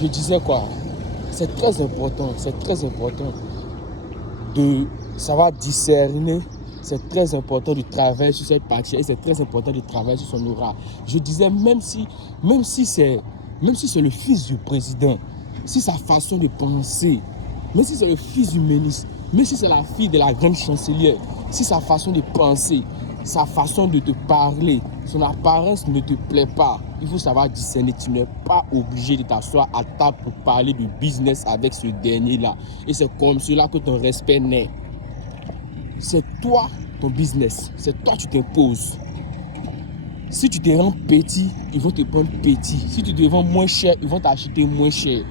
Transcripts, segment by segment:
je disais quoi? C'est très important de savoir discerner. C'est très important de travailler sur cette partie et c'est très important de travailler sur son aura. Je disais, même si c'est le fils du président, si sa façon de penser, même si c'est le fils du ministre, même si c'est la fille de la grande chancelière, si sa façon de penser, sa façon de te parler, son apparence ne te plaît pas, il faut savoir discerner. Tu n'es pas obligé de t'asseoir à table pour parler de business avec ce dernier-là. Et c'est comme cela que ton respect naît. C'est toi, ton business. C'est toi, tu t'imposes. Si tu te rends petit, ils vont te prendre petit. Si tu te vends moins cher, ils vont t'acheter moins cher.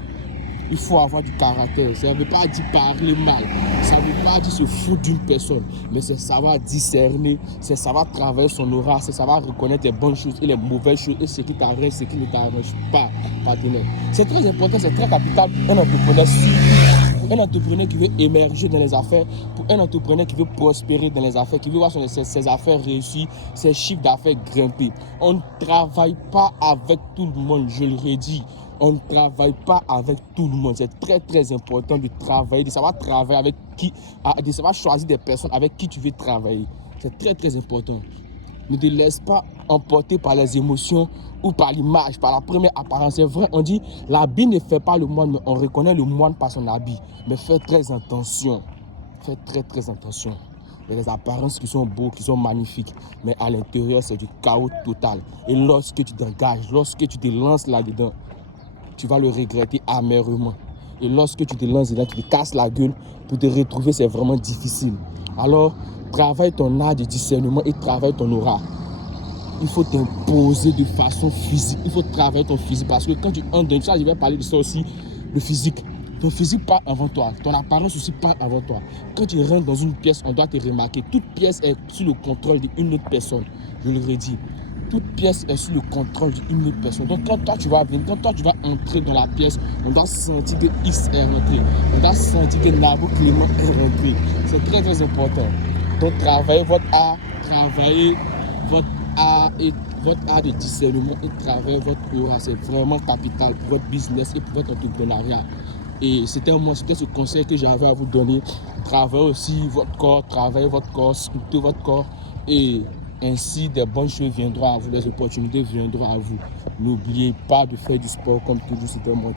Il faut avoir du caractère. Ça ne veut pas dire parler mal. Ça ne veut pas dire se foutre d'une personne. Mais c'est savoir discerner. C'est savoir travailler son aura. C'est savoir reconnaître les bonnes choses et les mauvaises choses. Et ce qui t'arrange, ce qui ne t'arrange pas. C'est très important, c'est très capital pour un entrepreneur. Pour un entrepreneur qui veut émerger dans les affaires. Pour un entrepreneur qui veut prospérer dans les affaires. Qui veut voir ses affaires réussir. Ses chiffres d'affaires grimper. On ne travaille pas avec tout le monde. Je le redis. On ne travaille pas avec tout le monde. C'est très très important de travailler, de savoir travailler avec qui, de savoir choisir des personnes avec qui tu veux travailler. C'est très très important. Ne te laisse pas emporter par les émotions ou par l'image, par la première apparence. C'est vrai, on dit l'habit ne fait pas le moine, mais on reconnaît le moine par son habit. Mais fais très attention. Fais très très attention. Il y a des apparences qui sont beaux, qui sont magnifiques, mais à l'intérieur, c'est du chaos total. Et lorsque tu t'engages, lorsque tu te lances là-dedans, tu vas le regretter amèrement. Et lorsque tu te lances dedans, tu te casses la gueule, pour te retrouver, c'est vraiment difficile. Alors, travaille ton art de discernement et travaille ton aura. Il faut t'imposer de façon physique. Il faut travailler ton physique. Parce que quand tu entres dans ça, je vais parler de ça aussi, le physique. Ton physique part avant toi. Ton apparence aussi part avant toi. Quand tu rentres dans une pièce, on doit te remarquer. Toute pièce est sous le contrôle d'une autre personne. Je le redis. Toute pièce est sous le contrôle d'une autre personne. Donc quand toi tu vas venir, quand toi tu vas entrer dans la pièce, on doit sentir que X est rentré. On doit sentir que Nabo Clément est rentré. C'est très très important. Donc travaillez votre art, travaillez votre art et votre art de discernement et travaillez votre aura. C'est vraiment capital pour votre business et pour votre entrepreneuriat. Et c'était ce conseil que j'avais à vous donner. Travaillez aussi votre corps, sculptez votre corps et ainsi, des bonnes choses viendront à vous, des opportunités viendront à vous. N'oubliez pas de faire du sport comme toujours, c'était moi.